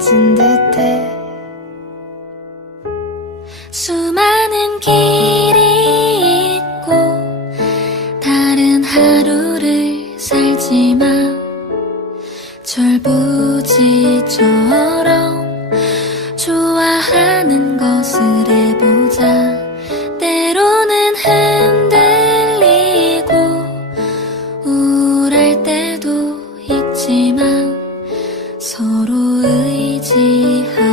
가진 듯해. 수많은 길이 있고 다른 하루를 살지만 절부지처 서로 의지하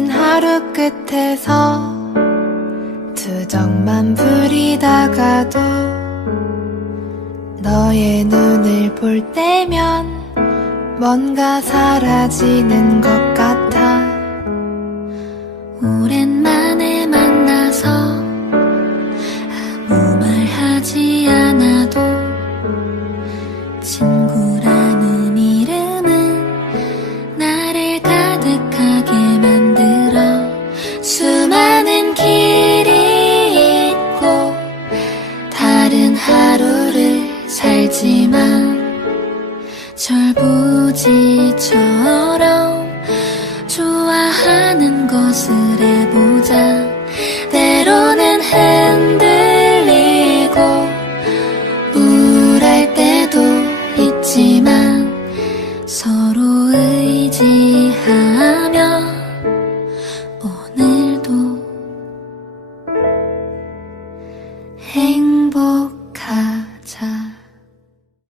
힘든 하루 끝에서 투정만 부리다가도 너의 눈을 볼 때면 뭔가 사라지는 것 같아 다른 하루를 살지만 절부지처럼 좋아하는 것을 해보자. 때로는 흔들리고 우울할 때도 있지만 서로 의지하며 오늘도 행 不